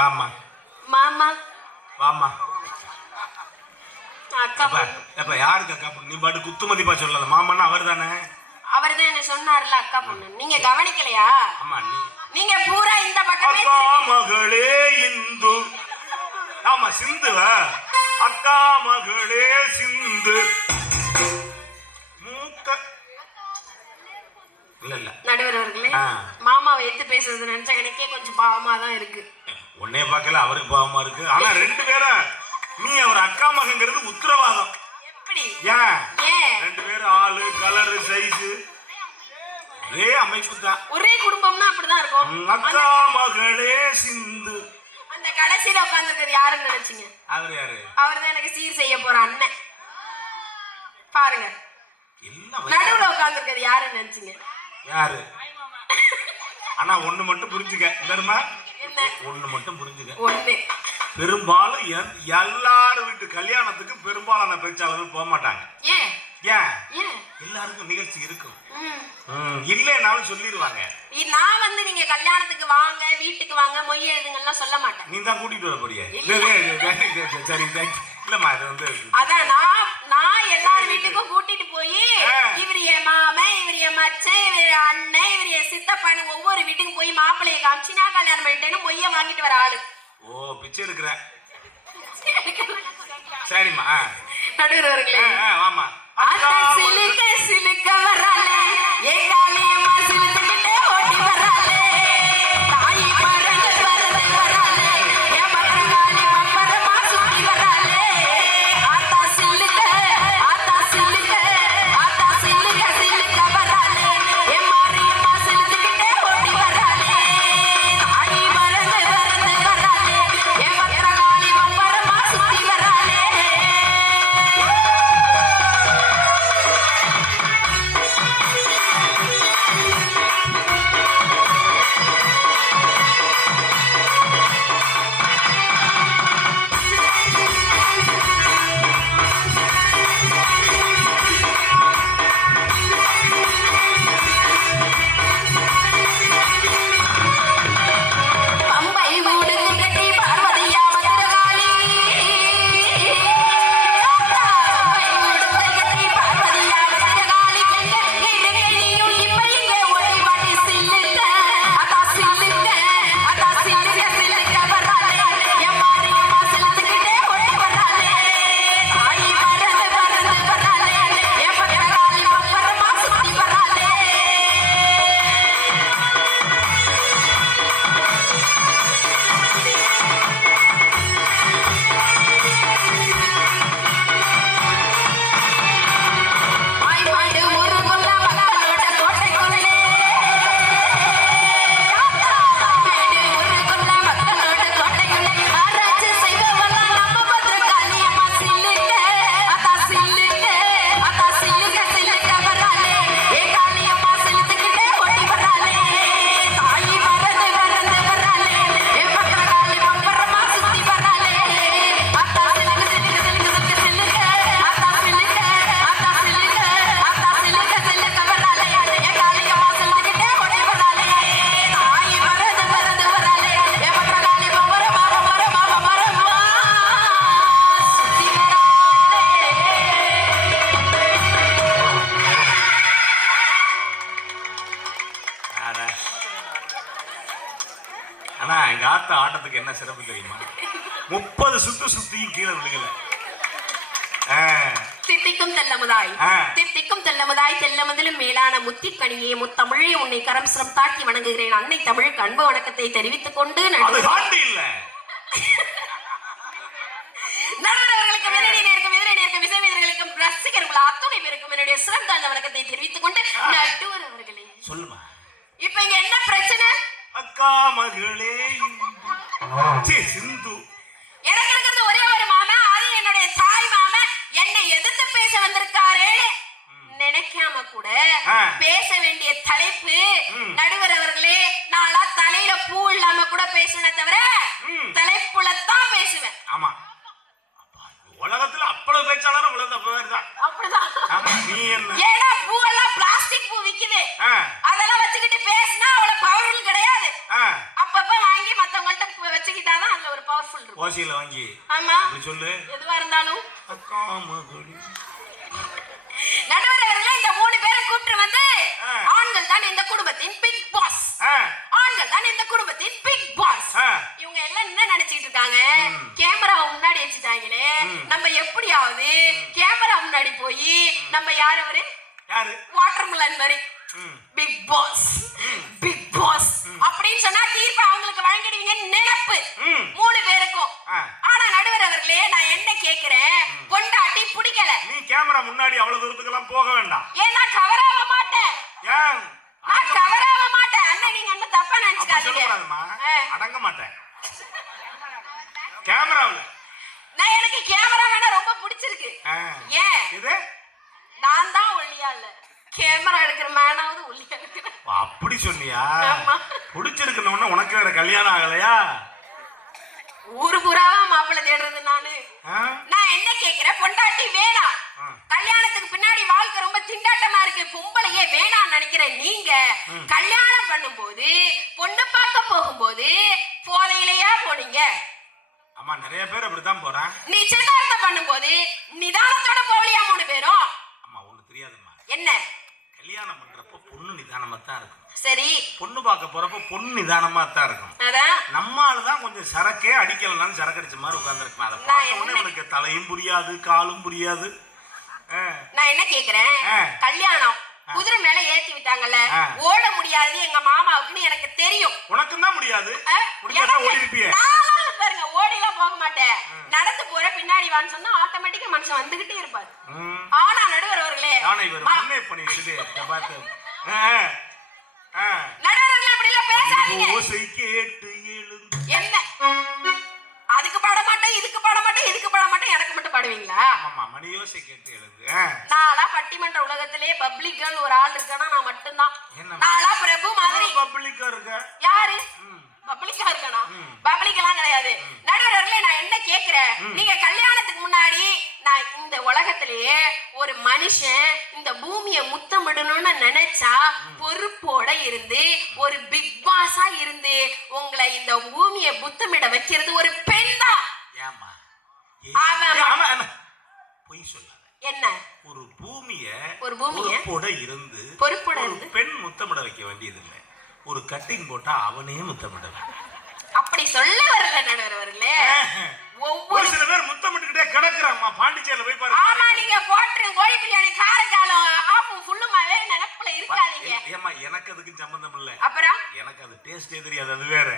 வாமா மாமா வாமா. அக்கா எப்ப யாருக்கு அக்கா பொண்ணு? நீ பாட்டு குத்து மதிப்பா சொல்லாத. மாமான்னா அவர் தானே. அவர் தான் என்ன சொன்னார்ல அக்கா பொண்ணு. நீங்க கவனிக்கலையா? ஆமா நீங்க பூரா இந்த பக்கமே அக்கா மகளே இந்து. ஆமா சிந்துவ. அக்கா மகளே சிந்து. மூக்க இல்ல இல்ல நடுவர் அவர்களே, மாமாவை எடுத்து பேசுறது நினைச்ச எனக்கே கொஞ்சம் பாவமா தான் இருக்கு. உன்னைய பார்க்கல அவருக்கு பாவமா இருக்கு. ஆனா ரெண்டு பேரும் நீ அவர் அக்கா மகங்கிறது உத்தரவாதம். எப்படி? ஏன் ரெண்டு பேரும் ஆளு கலரு சைஸ் ஒரே அமைப்பு தான். ஒரே குடும்பம்னா அப்படிதான் இருக்கும். அக்கா மகளே சிந்து. அந்த கடைசியில உட்கார்ந்திருக்கிறது யாருன்னு நினைச்சீங்க? அவர் யாரு? அவர் தான் எனக்கு சீர் செய்ய போற அண்ணன். பாருங்க, எல்லாம் நடுவுல உட்கார்ந்திருக்கிறது யாருன்னு நினைச்சீங்க? யாரு? ஆனா ஒண்ணு மட்டும் புரிஞ்சுக்க. தர்மா ஒண்ணு மட்டும் புரிஞ்சுக்க. ஒண்ணு, பெரும்பாலும் எல்லாரும் வீட்டு கல்யாணத்துக்கு பெரும்பாலான பேச்சாளர்கள் போக மாட்டாங்க. ஏன்? எல்லாருக்கும் நிகழ்ச்சி இருக்கும். இல்லைனாலும் சொல்லிடுவாங்க. நான் வந்து நீங்க கல்யாணத்துக்கு வாங்க, வீட்டுக்கு வாங்க, மொய் எழுதுங்கலாம் சொல்ல மாட்டேன். நீ தான் கூட்டிட்டு வர போறியா? சரி இல்லம்மா, அது வந்து அதான் நான் எல்லார் வீட்டுக்கும் கூட்டிட்டு போய் இவர் என் மாமன், இவர் என் மச்சன், இவர் அண்ணன், இவர் என் சித்தப்பான்னு ஒவ்வொரு வீட்டுக்கும் போய் மாப்பிள்ளைய காமிச்சு நான் கல்யாணம் பண்ணிட்டேன்னு மொய்ய வாங்கிட்டு வர ஆளு. ஓ, பிச்சை எடுக்கிற. சரிம்மா. நடுவர் அவர்களே, ஆமா. சிலுக்க சிலுக்க வராலே ஏகாலியம்மா சிலுக்கிட்டே ஓடி வராலே தாய் பறந்து பறந்து வராலே என் பத்திரகாளி பம்பரமா சுத்தி வராலே ஆத்தா சிலுக்க சிலுக்க வராலே என் மாரியம்மா சிலுக்கிட்டே ஓடி வராலே தாய் பறந்து பறந்து வராலே என் பத்திரகாளி பம்பரமா சுத்தி வராலே. ஆனா எங்க ஆத்த ஆட்டத்துக்கு என்ன சிறப்பு தெரியுமா? 30 சுத்து சுத்தியும் கீழே விழுகல. தித்திக்கும் தெல்லமுதாய், தித்திக்கும் தெல்லமுதாய், தெல்லமுதிலும் மேலான முத்திக்கணியே முத்தமிழே உன்னை கரம் சிரம் தாக்கி வணங்குகிறேன். அன்னை தமிழுக்கு அன்பு வணக்கத்தை தெரிவித்துக் கொண்டு நடுவர்களுக்கும் எதிரணியருக்கும் இசைவேதர்களுக்கும் ரசிகர்கள் அத்துணை பேருக்கும் என்னுடைய சிறந்த வணக்கத்தை தெரிவித்துக் கொண்டு நடுவர் அவர்களே சொல்லுமா, இப்ப இங்க என்ன பிரச்சனை? அக்கா மகளே சிந்து. எனக்கு இருக்கிறது ஒரே ஒரு மாமா, அது என்னுடைய தாய் மாமா. என்னை எதிர்த்து பேச வந்திருக்காரு நினைக்காம கூட பேச வேண்டிய தலைப்பு. நடுவர் அவர்களே, நாளா தலையில பூ இல்லாம கூட பேசுன தவிர தலைப்புலத்தான் பேசுவேன். ஆமா, உலகத்துல அவ்வளவு பேச்சாளர் உலகத்தான் அப்படிதான். நீ என்ன ஏன்னா பூவெல்லாம் பிளாஸ்டிக் பூ விக்குது, அதெல்லாம் வச்சுக்கிட்டு பேசினா அவ்வளவு பவர்ஃபுல் கிடையாது. அப்பப்ப வாங்கி மத்தவங்கள்ட்ட வச்சுக்கிட்டாதான் ஓசியில வாங்கி ஆமா அப்படி சொல்லு. எதுவா இருந்தாலும் அக்கா மகளே. நடுவர் அவர்களே, இந்த 3 பேரை கூப்பிட்டு வந்து ஆண்கள் தான் இந்த குடும்பத்தின் பிக் பாஸ். ஆண்கள் தான் இந்த குடும்பத்தின் பிக் பாஸ். இவங்க எல்லாம் என்ன நினைச்சிட்டு இருக்காங்க? கேமரா முன்னாடி வச்சுட்டாங்களே, நம்ம எப்படியாவது கேமரா முன்னாடி போய் நம்ம யாரு வாட்டர்மெலன் மாதிரி பிக் பாஸ் பிக் பாஸ் அப்படின்னு சொன்னா தீர்ப்பு அவங்களுக்கு வழங்கிடுவீங்கன்னு நினைப்பு 3 பேருக்கும். ஆனா நடுவர் அவர்களே, நான் என்ன கேக்குறேன், பொண்டாட்டி பிடிக்கல, நீ கேமரா முன்னாடி அவ்வளவு தூரத்துக்கு எல்லாம் போக வேண்டாம். ஏன்னா கவர் ஆக மாட்டேன். ஏன் நான் கவர் ஆக மாட்டேன் அண்ணன், நீங்க என்ன தப்பா நினைச்சுக்காதீங்க. அடங்க மாட்டேன் கேமராவுல. நான் எனக்கு கேமரா வேணா ரொம்ப பிடிச்சிருக்கு. ஏன் இது நான் தான் ஒல்லியா இல்ல, கேமரா எடுக்கிற மேனாவது ஒல்லியா இருக்கிறேன். அப்படி சொன்னியா? பிடிச்சிருக்கணும்னா உனக்கு வேற கல்யாணம் ஆகலையா? ஊரு புறாவா மாப்பிள்ளை தேடுறது நானு. நான் என்ன கேக்குறேன், பொண்டாட்டி வேணாம், கல்யாணத்துக்கு பின்னாடி வாழ்க்கை ரொம்ப திண்டாட்டமா இருக்கு, பொம்பளையே வேணாம்னு நினைக்கிறேன். நீங்க கல்யாணம் பண்ணும்போது பொண்ணு பார்க்க போகும்போது போதையிலையா போனீங்க? ஆமா, நிறைய பேர் அப்படித்தான் போறான். நிச்சயதார்த்தம் பண்ணும்போது நிதானத்தோட போகலையா 3 பேரும்? ஆமா, ஒண்ணு தெரியாதுமா. என்ன? கல்யாணம் பண்றப்ப பொண்ணு நிதானமா தான் இருக்கும். சரி. பொண்ணு பார்க்க போறப்ப பொண்ணு நிதானமா தான் இருக்கும். அதான் நம்மால தான் கொஞ்சம் சரக்கே அடிக்கலனாலும் சரக்கு அடிச்ச மாதிரி உட்கார்ந்துருக்கான். அதை பார்த்த உடனே உனக்கு தலையும் புரியாது காலும் புரியாது. நான் என்ன கேக்குறேன், கல்யாணம் குதிரை மேல ஏத்தி விட்டாங்கல்ல, ஓட முடியாது எங்க மாமாவுக்குன்னு எனக்கு தெரியும். உனக்கும் தான் முடியாது. ஓடி இருப்பியே. பாருங்க, ஓடிலாம் போக மாட்டேன், நடந்து போற பின்னாடி வான்னு சொன்னா ஆட்டோமேட்டிக்கா மனுஷன் வந்துகிட்டே இருப்பாரு. ஆனா நடுவர் அவர்களே, முன்னே பண்ணிட்டு நடுவர்களே அப்படி எல்லாம் பேசாதீங்க. ஓசை கேட்டு எழுந்து என்ன அதுக்கு பாட மாட்டேன், இதுக்கு பாட மாட்டேன், இதுக்கு பாட மாட்டேன், எனக்கு மட்டும் பாடுவீங்களா? ஆமா, மணி யோசை கேட்டு எழுது. நாளா பட்டிமன்ற உலகத்திலே பப்ளிக்னு ஒரு ஆள் இருக்கானா நான் மட்டும்தான். நாளா பிரபு மாதிரி பப்ளிக்கா இருக்க. யாரு பப்ளிக்கா இருக்கானா? பப்ளிக் எல்லாம் கிடையாது. நடுவர்களே, நான் என்ன கேக்குறேன், நீங்க கல்யாணத்துக்கு முன்னாடி நான் இந்த உலகத்திலேயே ஒரு மனுஷன் இந்த பூமியை முத்தமிடணும்னு நினைச்சா பொறுப்போட இருந்து ஒரு பிக் பாஸா இருந்து உங்களை இந்த பூமியை முத்தமிட வைக்கிறது ஒரு பெண் தான். பொய் சொல்லாத. என்ன? ஒரு பூமியை பொறுப்போட இருந்து பெண் முத்தமிட வைக்க வேண்டியது இல்லை. ஒரு கட்டிங் போட்டா அவனே முத்தமிடலாம். அப்படி சொல்ல வரல நடுவர் அவர்களே. ஒவ்வொரு சில பேர் முத்தமிட்டுக்கிட்டே கிடக்குறாம்மா. பாண்டிச்சேரியில போய் பாருங்க. ஆமா, நீங்க போட்டுருங்க கோழி பிரியாணி காரக்காலம் ஆஃபும் ஃபுல்லுமாவே நினைப்புல இருக்காதீங்க. ஏமா, எனக்கு அதுக்கு சம்பந்தம் இல்ல. அப்புறம் எனக்கு அது டேஸ்டே தெரியாது. அது வேற.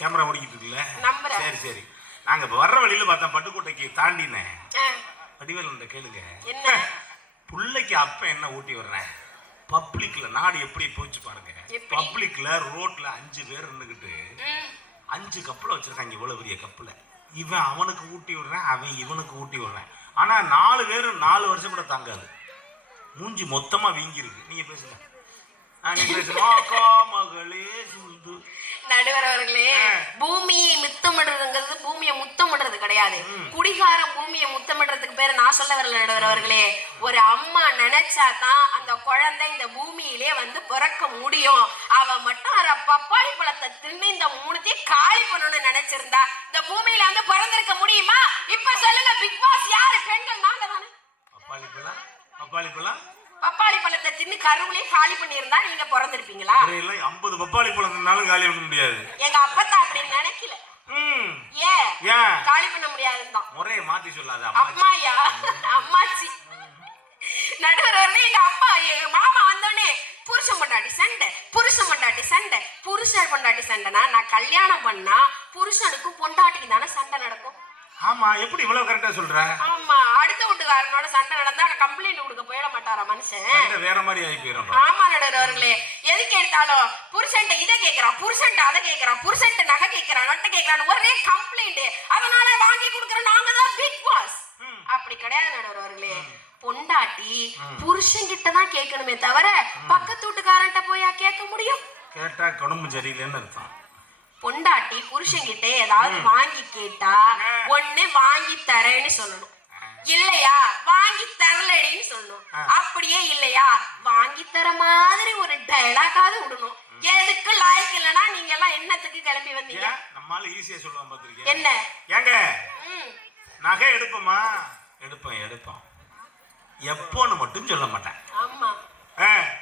கேமரா ஓடிக்கிட்டு இருக்குல்ல. சரி சரி. நாங்க இப்ப வர்ற வழியில பார்த்தோம், பட்டுக்கோட்டைக்கு தாண்டினேன். வடிவேல் கேளுங்க, புள்ளைக்கு அப்ப என்ன ஊட்டி வர்றேன். பப்ளிக்ல நாடு எப்படி போச்சு பாருங்க. பப்ளிக்ல ரோட்ல 5 பேர் இருந்துகிட்டு 5 கப்பல வச்சிருக்காங்க. இவ்வளவு பெரிய கப்பல இவன் அவனுக்கு ஊட்டி விடுறேன், அவன் இவனுக்கு ஊட்டி விடுறேன். ஆனா 4 பேரும் 4 வருஷம் கூட தாங்காது. மூஞ்சி மொத்தமா வீங்கி இருக்கு. நீங்க பேசுங்க. நடுவர் அவர்களே, பூமியை முத்தமிடுறதுங்கிறது பூமியை முத்தமிடுறது கிடையாது. குடிகாரம் பூமியை முத்தமிடுறதுக்கு பேரு நான் சொல்ல வரல நடுவர் அவர்களே. ஒரு அம்மா நினைச்சாதான் அந்த குழந்தை இந்த பூமியிலே வந்து பிறக்க முடியும். அவ மட்டும் அரை பப்பாளி பழத்தை தின்னு இந்த 3த்தையும் காலி பண்ணணும்னு நினைச்சிருந்தா இந்த பூமியில வந்து பிறந்திருக்க முடியுமா? இப்ப சொல்லுங்க, பிக் பாஸ் யாரு? பெண்கள். நாங்க தானே. பப்பாளி பழத்தை தின்னு கருவிலே காலி பண்ணியிருந்தா நீங்க பிறந்திருப்பீங்களா? 50 பப்பாளி பழம் தின்னாலும் காலி பண்ண முடியாது. எங்க அப்பத்தா அப்படி நினைக்கல. ஏன் காலி பண்ண முடியாதுதான். முறையை மாத்தி சொல்லாத. அம்மாயா, அம்மாச்சி. நடுவர்களே, எங்க அப்பா எங்க மாமா வந்தோடனே புருஷன் பொண்டாட்டி சண்டை, புருஷன் பொண்டாட்டி சண்டை, புருஷன் பொண்டாட்டி சண்டைனா நான் கல்யாணம் பண்ணா புருஷனுக்கும் பொண்டாட்டிக்கு தானே சண்டை நடக்கும். ஆமா, எப்படி இவ்வளவு கரெக்டா சொல்ற? ஆமா, அடுத்த வீட்டுக்காரனோட சண்டை நடந்தா கம்ப்ளைண்ட் கொடுக்க போயிட மாட்டாரா மனுஷன்? வேற மாதிரி ஆகி போயிடும். ஆமா நடுவர்களே, எதுக்கு எடுத்தாலும் புருஷன்ட்ட இதை கேட்கறான், புருஷன்ட்ட அதை கேட்கறான், புருஷன்ட்ட நகை கேட்கறான், நட்டை கேட்கறான், ஒரே கம்ப்ளைண்ட். அதனால வாங்கி கொடுக்கற நாங்க தான் பிக் பாஸ். அப்படி கிடையாது நடுவர்களே. பொண்டாட்டி புருஷன் கிட்ட தான் கேட்கணுமே தவிர பக்கத்து வீட்டுக்காரன்ட்ட போயா கேட்க முடியும்? கேட்டா குடும்பம் சரியில்லைன்னு அர்த்தம். பொண்டாட்டி புருஷன் கிட்ட ஏதாவது வாங்கி கேட்டா ஒண்ணு வாங்கி தரேன்னு சொல்லணும், இல்லையா வாங்கி தரலடின்னு சொல்லணும். அப்படியே இல்லையா வாங்கி தர மாதிரி ஒரு டயலாகாவது விடணும். எதுக்கு லாய்க்கு இல்லனா நீங்க எல்லாம் என்னத்துக்கு கிளம்பி வந்தீங்க? நம்மால ஈஸியா சொல்லுவான் பாத்திருக்கீங்க. என்ன? ஏங்க நகை எடுப்போமா? எடுப்போம். எப்போன்னு மட்டும் சொல்ல மாட்டேன். ஆமா.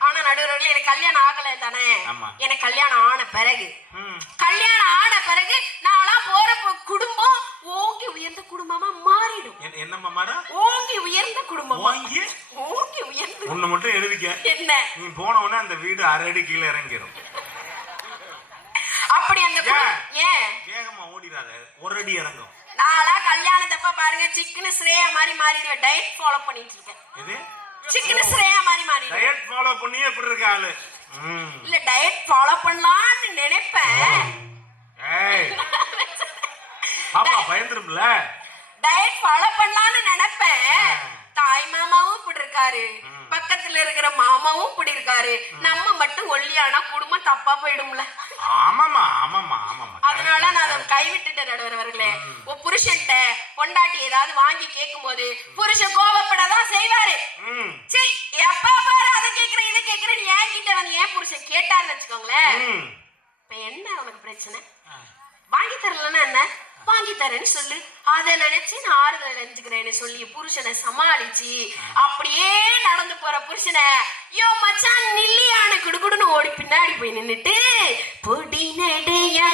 ஆனா நடுவர்களே எனக்கு கல்யாணம் ஆகல தானே. எனக்கு கல்யாணம் ஆன பிறகு நான்லாம் போற குடும்பம் ஓங்கி உயர்ந்த குடும்பமா மாறிடும். என்னம்மா மாறா? ஓங்கி உயர்ந்த குடும்பம். ஓங்கி உயர்ந்த. ஒண்ணு மட்டும் எழுதிக்க. என்ன? நீ போன உடனே அந்த வீடு 1/2 அடி கீழே இறங்கிடும். அப்படி அந்த ஏன் வேகமா ஓடிடாத, 1 அடி இறங்கும். நான்லாம் கல்யாணத்தப்ப பாருங்க சிக்கன ஸ்ரேயா மாதிரி மாறிடுவேன். டயட் ஃபாலோ பண்ணிட்டு இருக்கேன். எது? சிக்கன ஸ்ரேயா மாதிரி மாறிடுவேன். டயட் ஃபாலோ பண்ணி எப்படி இருக்க ஆளு? இல்ல டயட் ஃபாலோ பண்ணலாம்னு நினைப்பேன். ஏய் பாப்பா பயந்துரும்ல. டயட் ஃபாலோ பண்ணலாம்னு நினைப்பேன். தாய் மாமாவும் இப்படி இருக்காரு, பக்கத்துல இருக்கிற மாமாவும் இப்படி இருக்காரு. நம்ம மட்டும் ஒல்லியானா குடும்பம் தப்பா போயிடும்ல. ஆமாமா. அதனால நான் அதை கைவிட்டுட்டேன் நடுவர்களே. உன் புருஷன்ட்ட பொண்டாட்டி ஏதாவது வாங்கி கேட்கும் போது புருஷன் கோபப்படதான் செய்வாரு. சரி எப்ப பாரு அதை கேட்கிறேன் இதை கேட்கிறேன் என்கிட்ட வந்து ஏன் புருஷன் கேட்டாருன்னு வச்சுக்கோங்களேன். இப்ப என்ன உனக்கு பிரச்சனை? வாங்கி தரலன்னா என்ன? வாங்கி தரேன்னு சொல்லு. அதை நினைச்சு நான் ஆறுதல் நினைச்சுக்கிறேன்னு சொல்லி புருஷனை சமாளிச்சு அப்படியே நடந்து போற புருஷனை யோ மச்சான் நில்லியான குடுகுடுன்னு ஓடி பின்னாடி போய் நின்னுட்டு பொடி நடையா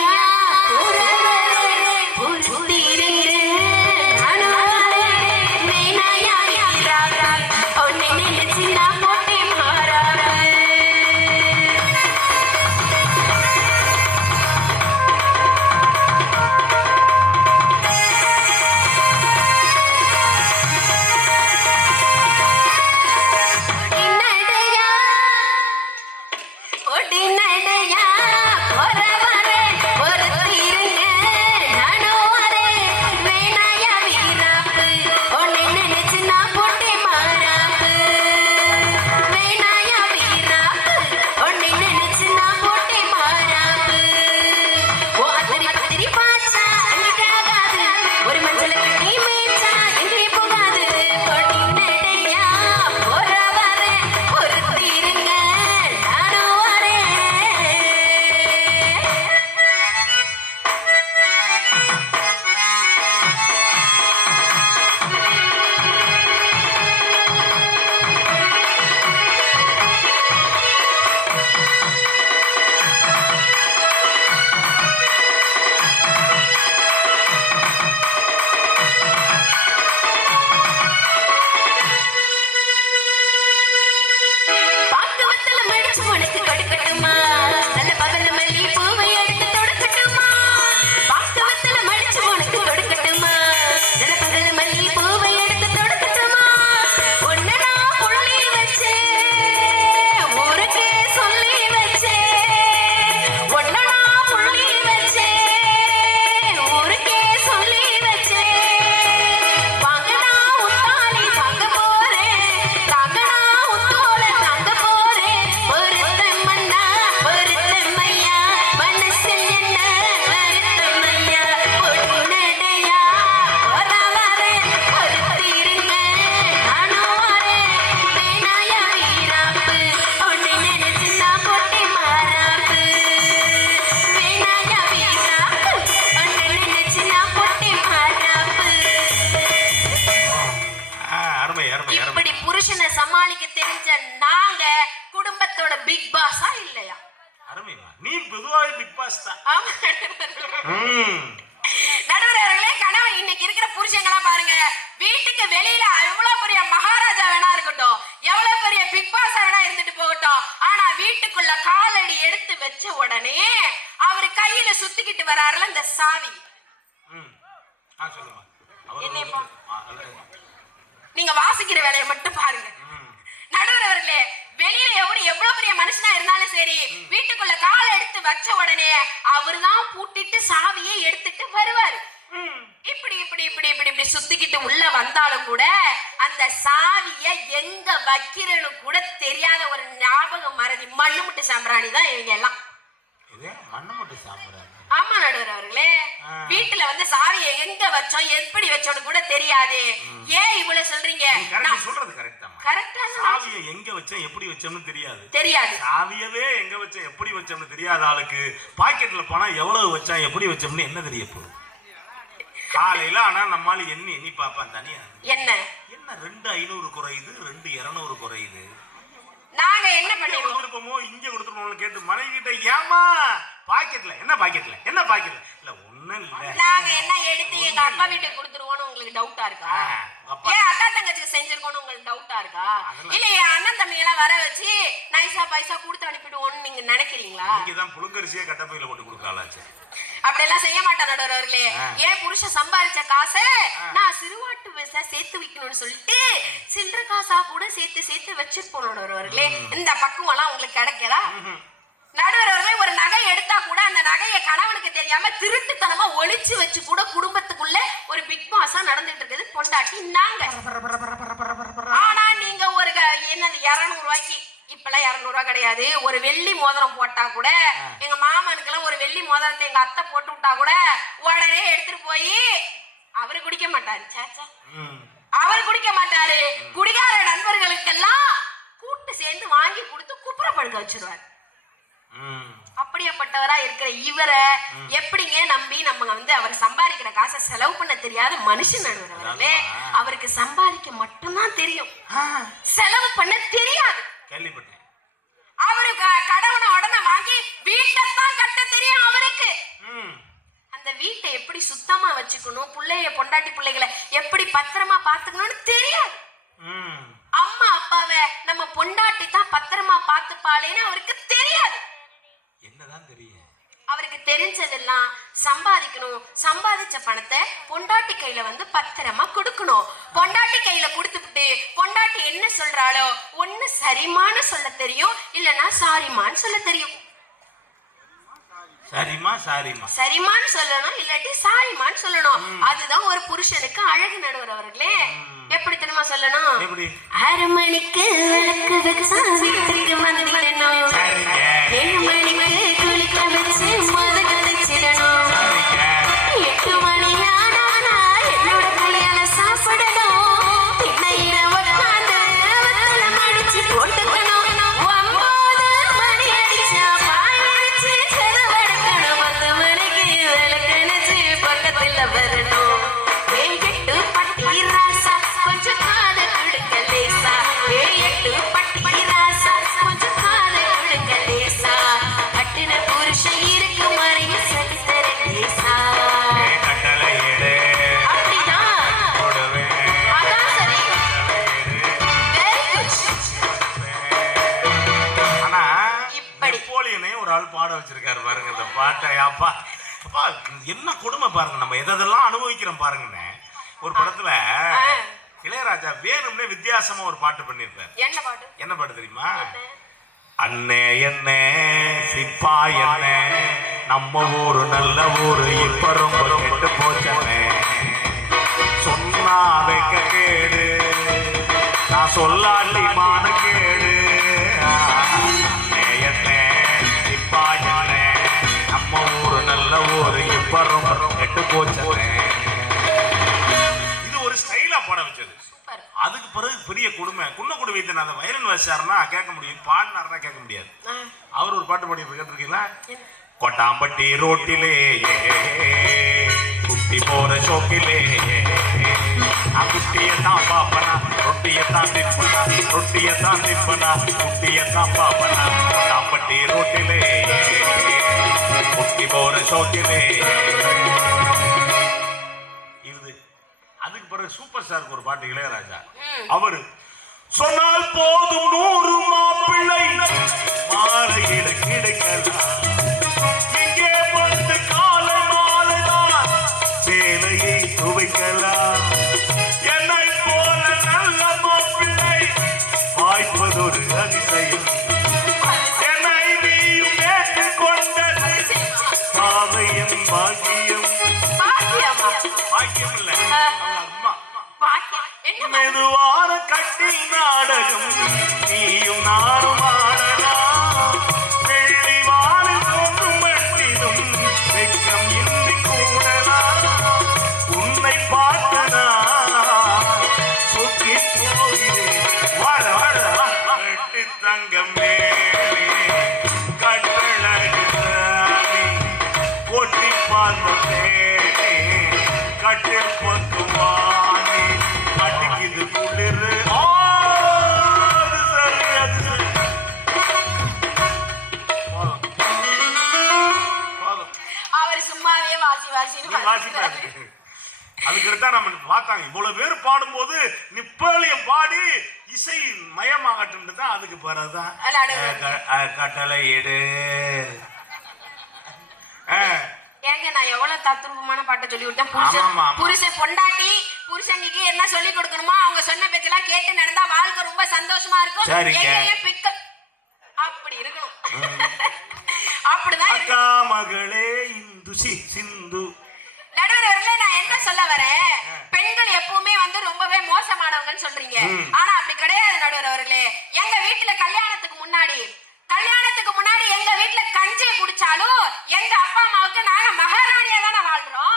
நடுவர்களே கணவன் இன்னைக்கு இருக்கிற புருஷங்களா பாருங்க, வீட்டுக்கு வெளியில எவ்வளவு பெரிய மகாராஜா வேணா இருக்கட்டும், எவ்வளவு பெரிய பிக் பாஸ் வேணா இருந்துட்டு போகட்டும், ஆனா வீட்டுக்குள்ள காலடி எடுத்து வச்ச உடனே அவரு கையில சுத்திக்கிட்டு வராருல இந்த சாவி. நீங்க வாசிக்கிற வேலையை மட்டும் பாருங்க. நடுவர்களே வெளியில எவ்வளவு பெரிய மனுஷனா இருந்தாலும் சரி, வீட்டுக்குள்ள கால எடுத்து வச்ச உடனே அவருதான் பூட்டிட்டு சாவியை எடுத்துட்டு வருவாரு. இப்படி இப்படி இப்படி இப்படி இப்படி சுத்திக்கிட்டு உள்ள வந்தாலும் கூட அந்த சாவிய எங்க வைக்கிறன்னு கூட தெரியாத ஒரு ஞாபகம் மறதி மண்ணு முட்டு சாம்பிராணி தான் இவங்க எல்லாம். மண்ணு முட்டு சாம்பிராணி. ஆமா நடுவர் அவர்களே, வீட்டுல வந்து சாவியை எங்க வச்சோம் எப்படி வச்சோம்னு கூட தெரியாது. ஏன் இவ்வளவு சொல்றீங்க? நான் சொல்றது கரெக்ட் தான். கரெக்டா சாவியை எங்க வச்சோம் எப்படி வச்சோம்னு தெரியாது. சாவியவே எங்க வச்சோம் எப்படி வச்சோம்னு தெரியாத ஆளுக்கு பாக்கெட்ல போனா எவ்வளவு வச்சா எப்படி வச்சோம்னு என்ன தெரிய போகுது? காலையில ஆனா நம்மால எண்ணி பாப்பான் தனியா. என்ன 2500 குறையுது, 2200 குறையுது. நாங்க என்ன பண்ணிருக்கோம்? கொடுத்துருப்போமோ இங்க கொடுத்துருப்போம்னு கேட்டு மனைவி கிட்ட ஏமா பாக்கெட்ல என்ன பாக்கெட்ல இல்ல ஒண்ணும் இல்ல நாங்க என்ன எடுத்து எங்க அப்பா வீட்டுக்கு கொடுத்துருவோம்னு உங்களுக்கு டவுட்டா இருக்கா? ஏன் அக்கா தங்கச்சிக்கு செஞ்சிருக்கோம்னு உங்களுக்கு டவுட்டா இருக்கா? இல்ல என் அண்ணன் தம்பி எல்லாம் வர வச்சு நைசா பைசா கொடுத்து அனுப்பிடுவோம்னு நீங்க நினைக்கிறீங்களா? இங்கதான் புழுங்கரிசியே கட்டப்பையில போட்டு கொடுக்கலாச்சு. அப்படி எல்லாம் செய்ய மாட்டான் நடுவர்களே. ஏன் புருஷன் சம்பாதிச்ச காசை நான் சிறுவாட்டு விசா சேர்த்து வைக்கணும்னு சொல்லிட்டு சில்லற காசா கூட சேர்த்து வச்சிருப்போம் நடுவர்களே. இந்த பக்குவம் எல்லாம் உங்களுக்கு கிடைக்கலா? நடுவர்களே ஒரு நகை எடுத்தா கூட அந்த நகையை கணவனுக்கு தெரியாம திருட்டுத்தனமா ஒளிச்சு வச்சு கூட குடும்பத்துக்குள்ள ஒரு பிக் பாஸா நடந்துட்டு இருக்குது பொண்டாட்டி நாங்க. ஆனா நீங்க ஒரு என்னது 200 ரூபாய்க்கு, இப்பெல்லாம் 200 ரூபாய் கிடையாது, ஒரு வெள்ளி மோதிரம் போட்டா கூட எங்க மாமனுக்கு எல்லாம் ஒரு வெள்ளி மோதிரத்தை எங்க அத்தை போட்டு விட்டா கூட உடனே எடுத்துட்டு போய் அவரு குடிக்க மாட்டாரு. சாச்சா அவர் குடிக்க மாட்டாரு. குடிகார நண்பர்களுக்கெல்லாம் கூட்டு சேர்ந்து வாங்கி கொடுத்து குப்புறப்படுக்க வச்சிருவாரு. அப்படியாப்பட்டவரா இருக்கிற இவரை எப்படிங்க நம்பி நம்ம வந்து அவர் சம்பாதிக்கிற காசை செலவு பண்ண தெரியாத மனுஷன் நடுவர்களே. அவருக்கு சம்பாதிக்க மட்டும்தான் தெரியும், செலவு பண்ண தெரியாது. அவரு கடவுளை உடனே வாங்கி வீட்டைத்தான் கட்ட தெரியும் அவருக்கு. அந்த வீட்டை எப்படி சுத்தமா வச்சுக்கணும், பொண்டாட்டி பிள்ளைகளை எப்படி பத்திரமா பாத்துக்கணும்னு தெரியாது. அம்மா அப்பாவை நம்ம பொண்டாட்டி தான் பத்திரமா பாத்துப்பாளேன்னு அவருக்கு தெரியாது. என்னதான் தெரியும்? அவருக்கு தெரிஞ்சதெல்லாம் சம்பாதிக்கணும், சம்பாதிச்ச பணத்தை பொண்டாட்டி கையில வந்து பத்திரமா கொடுக்கணும். பொண்டாட்டி கையில கொடுத்துட்டு பொண்டாட்டி என்ன சொல்றாளோ ஒண்ணு சரிமான்னு சொல்ல தெரியும், இல்லனா சாரிமான்னு சொல்ல தெரியும். சரிமான்னு சொல்லணும், இல்லாட்டி சாரிமான்னு சொல்லணும். அதுதான் ஒரு புருஷனுக்கு அழகு நடுவர் அவர்களே. எப்படி தெரியுமா சொல்லணும்? 6 மணிக்கு விளக்கு வச்சு வீட்டுக்கு வந்துடணும், 7 மணிக்கு குளிக்க வச்சு முதல்ல வச்சிடணும், 8 மணி ஆனா என்னோட கையால சாப்பிடணும், திண்ணையில உட்காந்து வத்தல மடிச்சு போட்டுக்கணும், 9 மணி அடிச்சா பாய் அடிச்சு செலவெடுக்கணும், 10 மணிக்கு விளக்கணிச்சு பக்கத்துல வரணும், வேங்கெட்டு பட்டி ராசா கொஞ்சம் காது கொடுக்க லேசா, 8 பட்டி ராசா கொஞ்சம் காது கொடுக்க லேசா, கட்டின புருஷன் இருக்கு மறைய சரித்தர லேசா. அப்படிதான் அதான் சரி. ஆனா நெப்போலியனே ஒரு ஆள் பாட வச்சிருக்காரு பாருங்க இந்த பாட்டை. அப்பா அப்பா என்ன கொடுமை பாருங்க, நம்ம எதெல்லாம் அனுபவிக்கிறோம் பாருங்கண்ணே. ஒரு படத்துல இளையராஜா வேணும்னே வித்தியாசமா ஒரு பாட்டு பண்ணிருப்பாரு. என்ன பாட்டு தெரியுமா? அண்ணே என்ன சிப்பா என்ன நம்ம ஊரு நல்ல ஊரு இப்ப ரொம்ப கெட்டு போச்சனே, சொன்னா வைக்க கேடு நான் சொல்லாட்டி மான கேடு, அண்ணே என்ன சிப்பா என்ன நம்ம ஊரு நல்ல ஊரு இப்ப ரொம்ப கெட்டு போச்சனே. இது ஒரு ஸ்டைலா பாட வச்சது. அதுக்கு பிறகு பெரிய கொடுமை, குன்னக்குடி வைத்து அந்த வயலின் வச்சாருன்னா கேட்க முடியும், பாடினாருன்னா கேட்க முடியாது. அவர் ஒரு பாட்டு பாடி கேட்டிருக்கீங்களா? கொட்டாம்பட்டி ரோட்டிலே குட்டி போற சோக்கிலே குட்டியத்தான் பாப்பனா ரொட்டியத்தான் திப்பனா ரொட்டியத்தான் திப்பனா குட்டியத்தான் பாப்பனா, கொட்டாம்பட்டி ரோட்டிலே குட்டி போற சோக்கிலே. அதுக்கு பிறகு சூப்பர் ஸ்டாருக்கு ஒரு பாட்டு இளையராஜா. அவரு சொன்னால் போதும் 100 மாப்பிள்ளை மாலையிட கிடைக்கலாம், இங்கே வந்து காலை மாலைதான் சேலையை துவைக்கலாம், என்னை போல நல்ல மாப்பிள்ளை வாய்ப்பதொரு அதிசயம், என்னை நீயும் ஏற்றுக்கொண்டது சாதையும் பாக்கியம். பாக்கியம் இல்ல மெதுவான கட்டில் நாடகம் நீயும் நானும் ஆடலாம், வெள்ளி வாழ தோன்றும் மட்டிலும் வெக்கம் இன்றி கூடலாம், தங்கம் மேலே கட்டழகு கொட்டி பார்த்தே கட்டில் பத்துவானே அடிக்குது குளிர் அவர் சும்மாவே வாசிப்பாரு. அதுக்குதான் நம்ம பார்த்தாங்க இவ்வளவு பேர் பாடும்போது நிப்பாளியம் பாடி இசை மயமாகட்டும் தான் அதுக்கு பிறகுதான் கட்டளை எடு. ஏங்க நான் எவ்வளவு தத்ரூபமான பாட்டை சொல்லி விட்டேன். புருஷன் பொண்டாட்டி புருஷனுக்கு என்ன சொல்லி கொடுக்கணுமோ அவங்க சொன்ன பேச்செல்லாம் கேட்டு நடந்தா வாழ்க்கை ரொம்ப சந்தோஷமா இருக்கும். அப்படி இருக்கணும். அப்படிதான் அக்கா மகளே இந்து சிந்து. நடுவர்களே நான் என்ன சொல்ல வரேன், பெண்கள் எப்பவுமே ரொம்பவே மோசமானவங்கன்னு சொல்றீங்க. ஆனா அப்படி கிடையாது நடுவர்களே. எங்க வீட்டுல கல்யாணத்துக்கு முன்னாடி எங்க வீட்டுல கஞ்சி குடிச்சாலும் எங்க அப்பா அம்மாவுக்கு நாங்க மகாராணியா தானே வாழ்றோம்.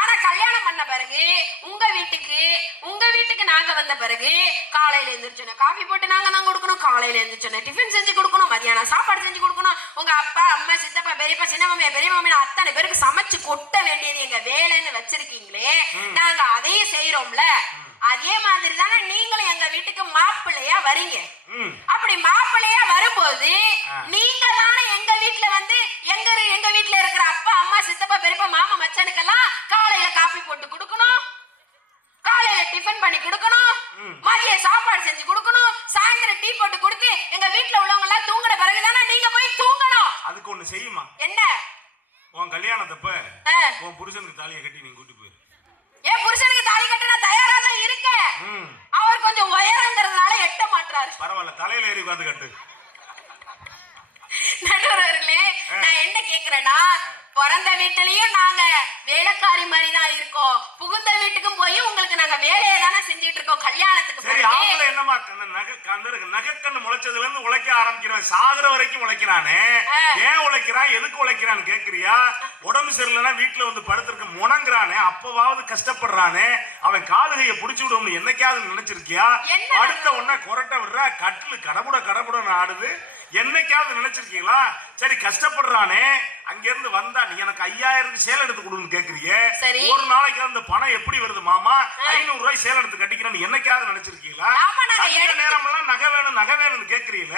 ஆனா கல்யாணம் பண்ண பிறகு உங்க வீட்டுக்கு நாங்க வந்த பிறகு காலையில எழுந்திரிச்சோன்னா காஃபி போட்டு நாங்க தான் கொடுக்கணும், காலையில எழுந்திரிச்சோன்னா டிஃபன் செஞ்சு கொடுக்கணும், மதியானம் சாப்பாடு செஞ்சு கொடுக்கணும். உங்க அப்பா அம்மா சித்தப்பா பெரியப்பா சின்ன மாமியா பெரிய மாமியா அத்தனை பேருக்கு சமைச்சு கொட்ட வேண்டியது எங்க வேலைன்னு வச்சிருக்கீங்களே, நாங்க அதையும் செய்யறோம்ல. அதே மாதிரி தானே நீங்களும் எங்க வீட்டுக்கு மாப்பிள்ளையா வரீங்க. அப்படி மாப்பிள்ளையா வரும்போது நீங்க தானே எங்க வீட்டுல எங்க வீட்டுல இருக்கிற அப்பா அம்மா சித்தப்பா பெரியப்பா மாமா மச்சானுக்கெல்லாம் காலையில காபி போட்டு கொடுக்கணும், காலையில டிஃபன் பண்ணி கொடுக்கணும், மதிய சாப்பாடு செஞ்சு கொடுக்கணும், சாயந்தரம் டீ போட்டு கொடுத்து எங்க வீட்டுல உள்ளவங்க எல்லாம் தூங்குற பிறகுதானே நீங்க போய் தூங்கணும். அதுக்கு ஒண்ணு செய்யுமா? என்ன? உன் கல்யாணத்தப்ப உன் புருஷனுக்கு தாலியை கட்டி நீ கூட்டி போயிரு. ஏன் புருஷனுக்கு தாலி கட்ட நான் தயாரா தான் இருக்கேன். அவர் கொஞ்சம் உயரங்கிறதுனால எட்ட மாட்டாரு. பரவாயில்ல, தலையில ஏறி உட்கார்ந்து கட்டு. நடுவர்களே நான் என்ன கேக்குறேன்னா, பிறந்த வீட்டுலயும் நாங்க வேலைக்காரி மாதிரி தான் இருக்கோம், புகுந்த வீட்டுக்கும் போய் உங்களுக்கு நாங்க வேலையை தானே செஞ்சுட்டு இருக்கோம். கல்யாணத்துக்கு சரி ஆம்பளை என்னமா நகைக்கண்ணு முளைச்சதுல இருந்து உழைக்க ஆரம்பிக்கிறேன், சாகுற வரைக்கும் உழைக்கிறானே, ஏன் உழைக்கிறான் எதுக்கு உழைக்கிறான்னு கேக்குறியா? உடம்பு சரியில்லைன்னா வீட்டுல படுத்திருக்க முணங்குறானே, அப்பவாவது கஷ்டப்படுறானே, அவன் காலுகையை புடிச்சு விடுவோம்னு என்னைக்காவது நினைச்சிருக்கியா? அடுத்த உடனே கொரட்டை விடுறா, கட்டிலு கடபுட ஆடுது, என்னைக்காவது நினைச்சிருக்கீங்களா? சரி கஷ்டப்படுறானே, அங்க இருந்து வந்தா நீ எனக்கு 5000 சேலை எடுத்து கொடுன்னு கேக்குறீங்க. ஒரு நாளைக்கு அந்த பணம் எப்படி வருது மாமா? 500 ரூபாய் சேலை எடுத்து கட்டிக்கிறேன்னு என்னைக்காவது நினைச்சிருக்கீங்களா? நேரம் எல்லாம் நகை வேணும்னு கேக்குறீங்கள.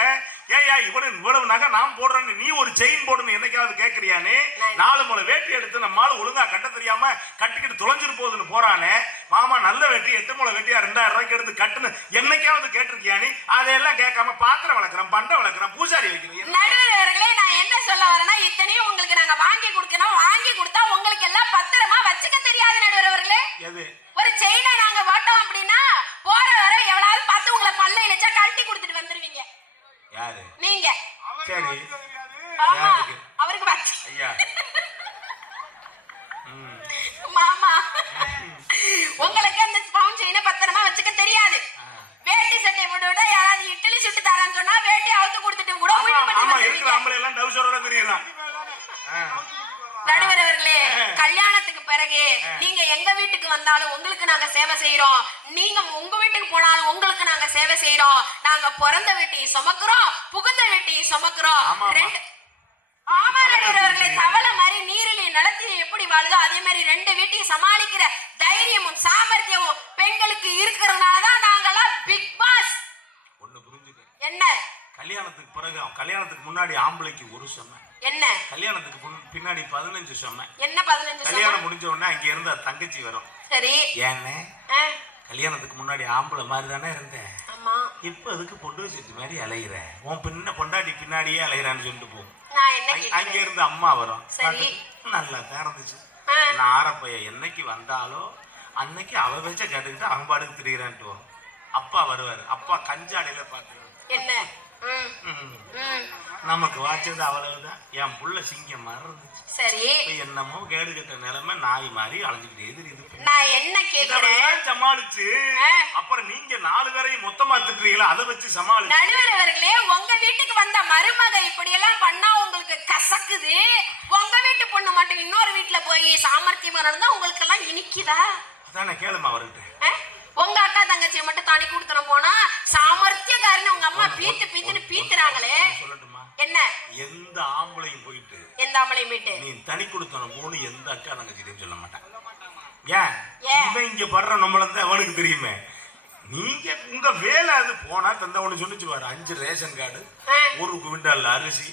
ஏயா இவ்வளவு நகை நான் போடுறேன்னு நீ ஒரு செயின் போடுன்னு என்னைக்காவது கேக்குறியானே? 4 முளை வேட்டி எடுத்து நம்மால ஒழுங்கா கட்ட தெரியாம கட்டிக்கிட்டு தொலைஞ்சிரு போகுதுன்னு போறானே, மாமா நல்ல வேட்டி 8 முளை வேட்டியா 2000 ரூபாய்க்கு எடுத்து கட்டுன்னு என்னைக்காவது கேட்டிருக்கியானே? அதையெல்லாம் கேட்காம பாத்திரம் வளர்க்குறேன், பண்டை வளர்க்குறேன், பூசாரி வைக்கிறேன். நான் என்ன சொல்ல வரேன்னா, இத்தனையும் உங்களுக்கு நாங்க வாங்கி கொடுக்கணும், வாங்கி கொடுத்தா உங்களுக்கு எல்லாம் பத்திரமா வச்சுக்க தெரியாது நடுவர்களே. ஒரு செயினை நாங்க போட்டோம் அப்படின்னா போற வர எவ்வளவு பார்த்து உங்களை பல்ல இழைச்சா கழட்டி கொடுத்துட்டு வந்துருவீங்க. யாரு? நீங்க. சரி ஆமா அவருக்கு வச்சு ஐயா மாமா உங்களுக்கு அந்த பவுன் செயினை பத்திரமா வச்சுக்க தெரியாது. வேட்டி சட்டை போட்டு யாராவது இட்லி சுட்டு தரேன்னு சொன்னா வேட்டி அவுத்து கொடுத்துட்டு கூட நடுவரவர்களே, கல்யாணத்துக்கு பிறகு நீங்க எங்க வீட்டுக்கு வந்தாலும் உங்களுக்கு நாங்க சேவை செய்யறோம், நீங்க உங்க வீட்டுக்கு போனாலும் உங்களுக்கு நாங்க சேவை செய்யறோம். நாங்க பிறந்த வீட்டையும் சுமக்குறோம், புகுந்த வீட்டையும் சுமக்குறோம். ஆமா நடுவரவர்களே, தவளை மாதிரி நீரிலையும் நிலத்திலையும் எப்படி வாழுதோ அதே மாதிரி 2 வீட்டையும் சமாளிக்கிற தைரியமும் சாமர்த்தியமும் பெண்களுக்கு இருக்கிறதுனாலதான் நாங்கெல்லாம் பிக் பாஸ். ஒண்ணு புரிஞ்சுக்க. என்ன? கல்யாணத்துக்கு பிறகு கல்யாணத்துக்கு முன்னாடி ஆம்பளைக்கு ஒரு சொன்ன என்ன, கல்யாணத்துக்கு பின்னாடி 15 சொன்ன என்ன 15 கல்யாணம் முடிஞ்ச உடனே அங்க இருந்த தங்கச்சி வரும். சரி ஏன்னு கல்யாணத்துக்கு முன்னாடி ஆம்பளை மாதிரி தானே இருந்தேன், இப்ப அதுக்கு பொண்டு செட்டு மாதிரி அலையிற, உன் பொண்டாட்டி பின்னாடியே அலையிறான்னு சொல்லிட்டு போகும். அங்க இருந்து அம்மா வரும். நல்லா தான் இருந்துச்சு. நான் ஆரப்பைய என்னைக்கு வந்தாலோ அன்னைக்கு அவ வச்ச கேட்டுக்கிட்டு அவன் பாடுக்கு திரிகிறான்ட்டு வரும். அப்பா வருவாரு, அப்பா கஞ்சாடையில பாத்துருவாரு. என்ன நமக்கு வாச்சது அவ்வளவுதான். என் புள்ள சிங்கம் மாதிரி இருந்துச்சு. சரி என்னமோ கேடு கட்ட நிலைமை நாய் மாதிரி அலைஞ்சுக்கிட்டே இது. நான் என்ன கேக்குறேன் சமாளிச்சு அப்புறம் நீங்க 4 பேரையும் மொத்தமா திட்டுறீங்களா, அதை வச்சு சமாளிச்சு. நடுவரவர்களே, உங்க வீட்டுக்கு வந்த மருமக இப்படி எல்லாம் பண்ணா உங்களுக்கு கசக்குது, உங்க வீட்டு பொண்ணு மட்டும் இன்னொரு வீட்டுல போய் சாமர்த்தியமா இருந்தா உங்களுக்கு எல்லாம் இனிக்குதா? அதானே கேளுமா அவர்கிட்ட. உங்க அக்கா தங்கச்சியை மட்டும் தனி கொடுத்தன போனா சாமர்த்தியக்காரன்னு உங்க அம்மா பீத்துன்னு பீத்துறாங்களே. சொல்லட்டுமா? என்ன? எந்த ஆம்பளையும் போயிட்டு எந்த ஆம்பளையும் போயிட்டு நீ தனி கொடுத்தன போன்னு எந்த அக்கா தங்கச்சியும் சொல்ல மாட்டான். ஏன் இவன் இங்க படுற நம்மள அவனுக்கு தெரியுமே. நீங்க உங்க வேலை அது போனா தந்தவனு சொல்லிச்சு பாரு. 5 ரேஷன் கார்டு, 1 குவிண்டால் அரிசி,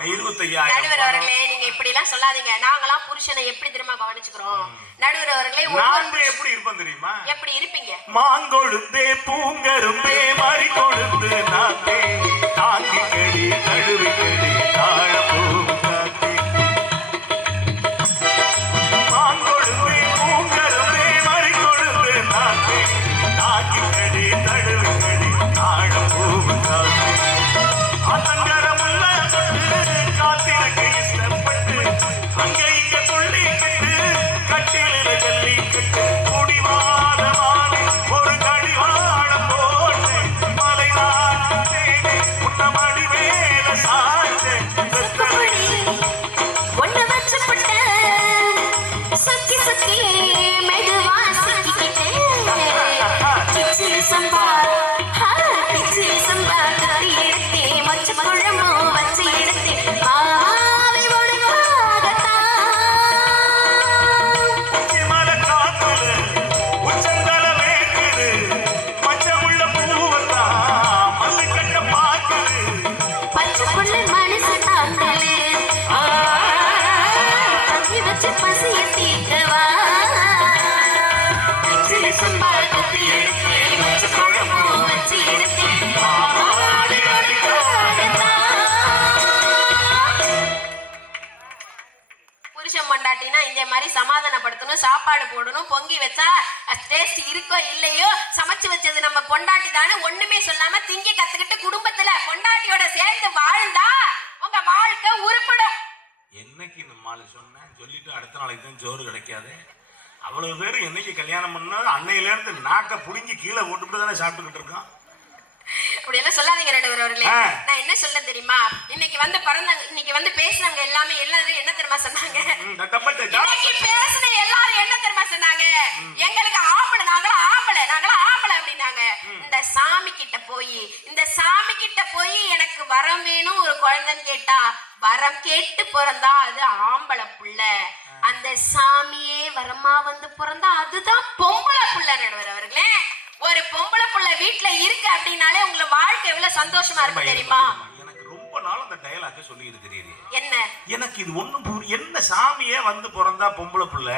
25,000. நடுவர் அவர்களே, நீங்க இப்படி எல்லாம் சொல்லாதீங்க. நாங்களாம் புருஷனை எப்படி தெரியுமா கவனிச்சுக்கிறோம்? நடுவர் அவர்களே, நான் எப்படி இருப்பேன் தெரியுமா? எப்படி இருப்பீங்க? மாங்கொழுந்தே பூங்கரும்பே மாறி கொழுந்து நாத்தே தாங்கி கடி தழுவி கடி தாழ பூங்காத்தே. மாங்கொழுந்தே பூங்கரும்பே மாறி கொழுந்து நாத்தே தாங்கி கடி தழுவி கடி தாழ பூங்காத்தே. அலங்கரமுள்ள காத்திருக்கு இஷ்டப்பட்டு அங்க இங்க கொள்ளி கட்டு கட்டில ஜல்லி கட்டு குடிவாதமான ஒரு கடிவாடம் போட்டு மலைதான் தேடி புட்டமடி மேல சாய்ச்சு ஒண்ணு வச்சு பட்ட சுக்கி சுக்கி மெதுவா சுக்கிக்கிட்டேன். கிச்சிலி சம்பா கிச்சிலி சம்பா கறி எடுத்தே மொச்ச குழம்பு வச்சு எடுத்தே ஆவி ஒடுவாகத்தான். மலை காத்துல உச்சந்தல வேக்குது மச்சமுள்ள பூவத்தான் மல்லு கட்ட பாக்குது. பச்சை பொண்ணு மனசு தாங்கலே தங்கி வச்சு பசிய தீர்க்கவா. கிச்சிலி சம்பா கறி எடுத்தே மொச்ச குழம்பு வச்சு எடுத்தே ஆவி ஒடுவாகத்தான். புருஷன் பொண்டாட்டினா இந்த மாதிரி சமாதானப்படுத்தணும், சாப்பாடு போடணும், பொங்கி வச்சா டேஸ்ட் இருக்கோ இல்லையோ சமைச்சு வச்சது நம்ம பொண்டாட்டி தானே ஒண்ணுமே சொல்லாம திங்க கத்துக்கிட்டு குடும்பத்துல பொண்டாட்டியோட சேர்ந்து வாழ்ந்தா உங்க வாழ்க்கை உருப்படும். என்னைக்கு இந்த மாலை சொன்னேன் சொல்லிட்டு அடுத்த நாளைக்கு தான் சோறு கிடைக்காது. அவ்வளவு பேர் என்னைக்கு கல்யாணம் பண்ணா அன்னையில இருந்து நாக்க புடுங்கி கீழே போட்டுட்டு தானே சாப்பிட்டுக்கிட்டு இருக்கோம். அப்படி எல்லாம் சொல்லாதீங்க நடுவர் அவர்களே. நான் என்ன சொல்ல தெரியுமா? இன்னைக்கு வந்து இன்னைக்கு வந்து பேசினவங்க எல்லாமே எல்லாரும் என்ன தெரியுமா சொன்னாங்க? இன்னைக்கு பேசின எல்லாரும் என்ன தெரியுமா சொன்னாங்க? எங்களுக்கு ஆம்பளை, நாங்களும் ஆம்பளை அப்படின்னாங்க. இந்த சாமி கிட்ட போய் எனக்கு வரம் வேணும் ஒரு குழந்தைன்னு கேட்டா வரம் கேட்டு பிறந்தா அது ஆம்பளை புள்ள. அந்த சாமியே வரமா வந்து பிறந்தா அதுதான் பொம்பளை புள்ள. நடுவர் அவர்களே, ஒரு பொம்பளை புள்ள வீட்டுல இருக்கு அப்படின்னாலே உங்களை வாழ்க்கை எவ்வளவு சந்தோஷமா இருக்கு தெரியுமா? எனக்கு ரொம்ப நாள் அந்த டயலாக சொல்லிட்டு தெரியுது. என்ன? எனக்கு இது ஒண்ணும் என்ன சாமியே வந்து பிறந்தா பொம்பளை புள்ள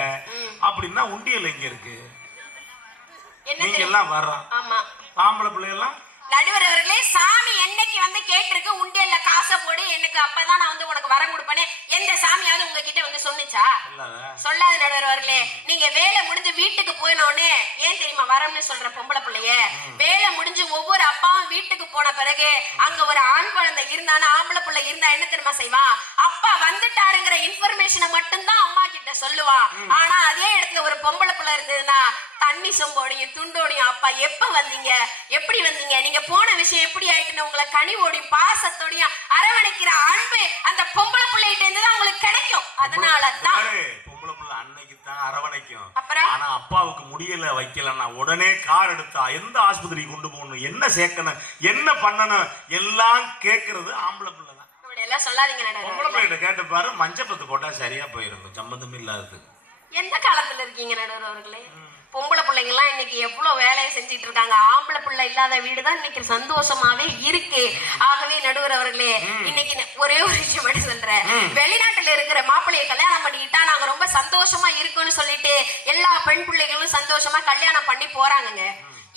அப்படின்னா உண்டியல் எங்க இருக்கு? நீங்க எல்லாம் வர்றோம். ஆமா, ஆம்பளை பிள்ளை எல்லாம் நடுவர் அவர்களே, சாமி என்னைக்கு வந்து கேட்டிருக்கு உண்டியல்ல காசை போடு எனக்கு அப்பதான் நான் வந்து உனக்கு வரம் கொடுப்பேன்னு எந்த சாமியாவது உங்ககிட்ட வந்து சொன்னிச்சா? சொல்லாத நடுவர் அவர்களே. நீங்க வேலை முடிஞ்சு வீட்டுக்கு போயினோடனே ஏன் தெரியுமா வரம்னு சொல்ற பொம்பளை பிள்ளைய? வேலை முடிஞ்சு ஒவ்வொரு அப்பாவும் வீட்டுக்கு போன பிறகு அங்க ஒரு ஆண் குழந்தை இருந்தானா ஆம்பளை பிள்ளை இருந்தா என்ன தெரியுமா செய்வான்? அப்பா வந்துட்டாருங்கிற இன்ஃபர்மேஷனை மட்டும்தான் அம்மா கிட்ட சொல்லுவான். ஆனா அதே இடத்துல ஒரு பொம்பளை பிள்ளை இருந்ததுன்னா தண்ணி சொம்போடையும் துண்டோடையும் அப்பா எப்ப வந்தீங்க, எப்படி வந்தீங்க, நீங்க போன விஷயம் எப்படி ஆயிட்டுன்னு உங்களை கனிவோடையும் பாசத்தோடையும் அரவணைக்கிற அன்பு அந்த பொம்பளை பிள்ளைகிட்ட இருந்து தான் உங்களுக்கு கிடைக்கும். அதனாலதான் பொம்பளை பிள்ளை அன்னைக்கு தான் அரவணைக்கும். அப்புறம் ஆனா அப்பாவுக்கு முடியல வைக்கலன்னா உடனே கார் எடுத்தா எந்த ஆஸ்பத்திரிக்கு கொண்டு போகணும், என்ன சேர்க்கணும், என்ன பண்ணணும் எல்லாம் கேட்கறது ஆம்பளை பிள்ளை தான். எல்லாம் சொல்லாதீங்க. பொம்பளை பிள்ளைகிட்ட கேட்டு பாரு, மஞ்சப்பத்து போட்டா சரியா போயிருக்கும். சம்பந்தம் இல்லாதது. எந்த காலத்துல இருக்கீங்க நடுவர் அவர்களே? பொம்பளை பிள்ளைங்க எல்லாம் இன்னைக்கு எவ்வளவு வேலையை செஞ்சிட்டு இருக்காங்க. ஆம்பளை பிள்ளை இல்லாத வீடுதான் இன்னைக்கு சந்தோஷமாவே இருக்கு. ஆகவே நடுவர் அவர்களே, இன்னைக்கு ஒரே ஒரு விஷயம் மட்டும் சொல்றேன். வெளிநாட்டுல இருக்கிற மாப்பிள்ளைய கல்யாணம் பண்ணிக்கிட்டா நாங்க ரொம்ப சந்தோஷமா இருக்கோம்னு சொல்லிட்டு எல்லா பெண் பிள்ளைகளும் சந்தோஷமா கல்யாணம் பண்ணி போறாங்க.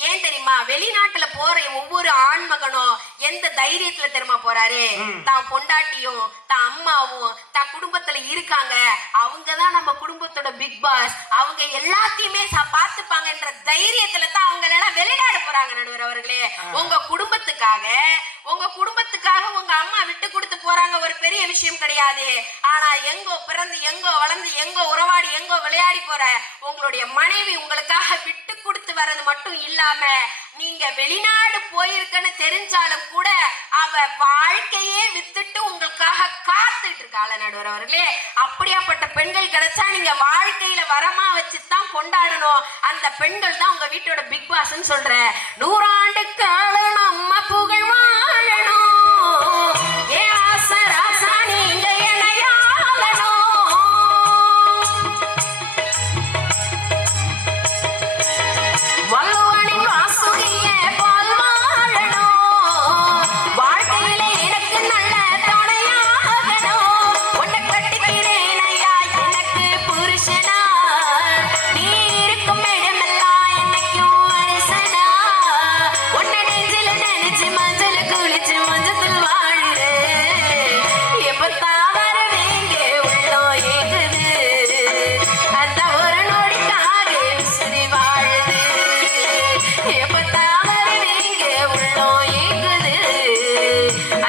ஏன் தெரியுமா? வெளிநாட்டுல போற ஒவ்வொரு ஆண் மகனும் எந்த தைரியத்துல தெரியுமா போறாரு? தான் பொண்டாட்டியும் தான் அம்மாவும் தான் குடும்பத்துல இருக்காங்க, அவங்கதான் நம்ம குடும்பத்தோட பிக் பாஸ், அவங்க எல்லாத்தையுமே பாத்துப்பாங்கன்ற தைரியத்துல தான் அவங்க எல்லாம் வெளிநாடு போறாங்க. நடுவர் அவர்களே, உங்க குடும்பத்துக்காக உங்க அம்மா விட்டு கொடுத்து போறாங்க, ஒரு பெரிய விஷயம் கிடையாது. ஆனா எங்கோ பிறந்து எங்கோ வளர்ந்து எங்கோ உறவாடி எங்கோ விளையாடி போற உங்களுடைய மனைவி உங்களுக்காக விட்டு விட்டு கொடுத்து வர்றது மட்டும் இல்லாம நீங்க வெளிநாடு போயிருக்கன்னு தெரிஞ்சாலும் கூட அவ வாழ்க்கையே வித்துட்டு உங்களுக்காக காத்துட்டு இருக்காள நடுவர் அவர்களே. அப்படியாப்பட்ட பெண்கள் கிடைச்சா நீங்க வாழ்க்கையில வரமா வச்சுதான் கொண்டாடணும். அந்த பெண்கள் தான் உங்க வீட்டோட பிக் பாஸ்ன்னு சொல்ற. 100 ஆண்டு காலம் நம்ம புகழ் வாழணும். ஏ ஆசை ராசா நீங்க இணையாளணும். வள்ளுவனின் வாசுகிய பால் வாழணும். வாழ்க்கையில எனக்கு நல்ல துணையாகணும். உன்னை கட்டிக்கிறேன் ஐயா எனக்கு புருஷனா. நீ இருக்கும் இடமெல்லாம் என்னைக்கும் அரசனா. உன்னை நெஞ்சில நினைச்சு மஞ்சள் குளிச்சு மஞ்சத்தில் வாழுறேன். எப்பத்தான் வருவீங்க உள்ளோ ஏகுது. அந்த ஒரு நொடிக்காக விசிறி வாழுது. எப்பத்தான் வருவீங்க உள்ளோ ஏகுது.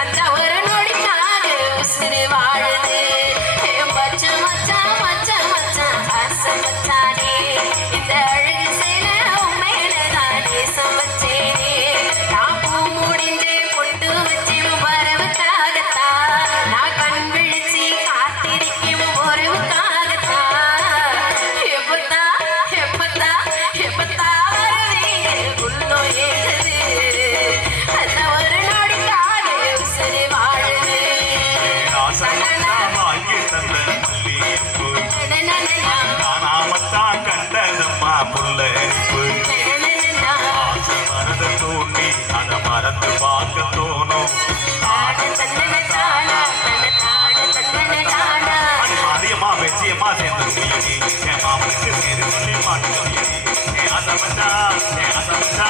அந்த ஒரு நொடிக்காக விசிறி வாழுது. மச்சான் மச்சான் மச்சான் மச்சான் ஆசை மச்சானே. இந்த அழகு சேல உண்மையில தானே சமைச்சேனே. நான் பூ முடிஞ்சு பொட்டு வச்சு வரவுக்காகத்தான். நான் கண் விழிச்சு காத்திருக்கும் உறவுக்காகத்தான். எப்பத்தான் எப்பத்தான் எப்பத்தான் வருவீங்க உள்ளோ ஏகுது. அந்த ஒரு நொடிக்காக உசுறு வாழுது. வாங்கி தந்த மல்லிகைப்பூ காணாமத்தான் கண்டதம்மா முல்லைப்பூ. ஆசை மனதை தூண்டி அதை மறந்து பார்க்க தோணும். அது மாரியம்மா வெச்சியம்மா சேர்ந்து செய்யி என் மாமனுக்கு சேரு சொல்லி பாட்டு ஆசை மச்சா ஆசை மச்சா.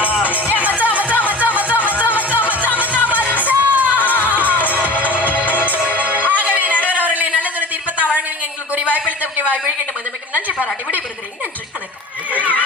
ஆகவே நடுவர் அவர்களை நல்லதொரு தீர்ப்பத்தை வழங்குவீங்க எங்களுக்கு ஒரு வாய்ப்பளித்த வாய்ப்பு கேட்டு மதிப்பிக்கும் நன்றி பாராட்டி விடைபெறுகிறேன். நன்றி வணக்கம்.